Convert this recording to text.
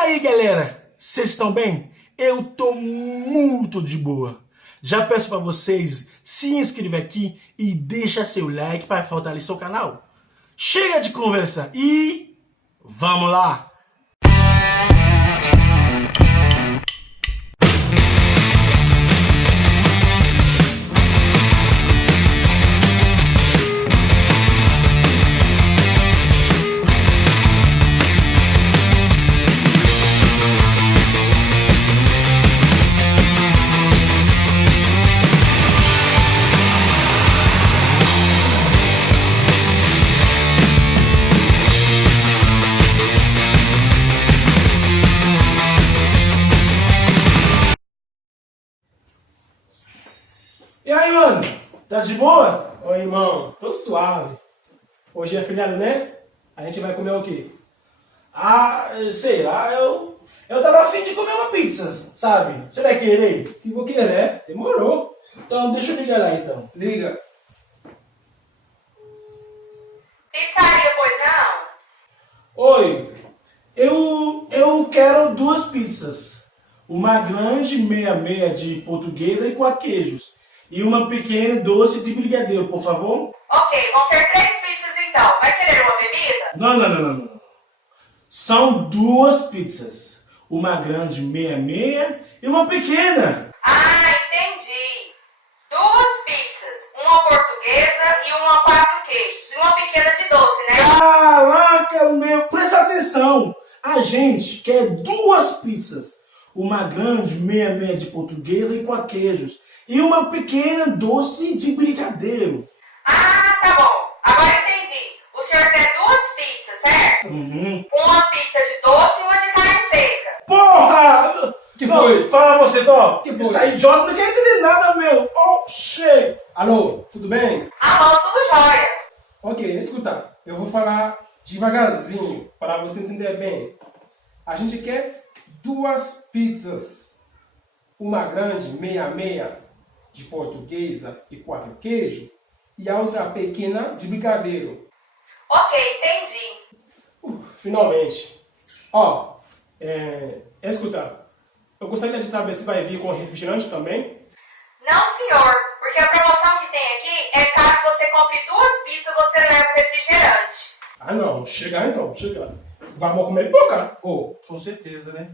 aí, galera? Vocês estão bem? Eu tô muito de boa. Já peço para vocês se inscrever aqui e deixa seu like para fortalecer o canal. Chega de conversa e vamos lá! E aí, mano? Tá de boa? Oi, irmão, tô suave. Hoje é feriado, né? A gente vai comer o quê? Sei lá, eu tava afim de comer uma pizza, sabe? Você vai querer? Se for querer, demorou. Então deixa eu ligar lá então. Liga. Pizzaria, pois não? Oi, eu quero duas pizzas. Uma grande, meia de portuguesa e 4 queijos. E uma pequena doce de brigadeiro, por favor. Ok, vão ser 3 pizzas então. Vai querer uma bebida? Não. São duas pizzas. Uma grande, meia e uma pequena. Ah, entendi. 2 pizzas. Uma portuguesa e uma 4 queijos. E uma pequena de doce, né? Caraca, meu, presta atenção. A gente quer duas pizzas. Uma grande, meia de portuguesa e 4 queijos. E uma pequena doce de brigadeiro. Ah, tá bom. Agora entendi. O senhor quer 2 pizzas, certo? Uhum. Uma pizza de doce e uma de carne seca. Porra! Que Não, foi? fala você, Tó. Que foi? Isso aí, Jota, não quer entender nada, meu. Oh, shit. Alô, tudo bem? Alô, tudo jóia. Ok, escuta. Eu vou falar devagarzinho para você entender bem. A gente quer 2 pizzas. Uma grande, meia de portuguesa e 4 queijos. E a outra pequena de brigadeiro. Ok, entendi. Finalmente. Ó, escuta. Eu gostaria de saber se vai vir com refrigerante também. Não, senhor, porque a promoção que tem aqui é caso você compre 2 pizzas, você leva refrigerante. Ah, não. Chega então, chega. Vamos comer pouca? Com certeza, né?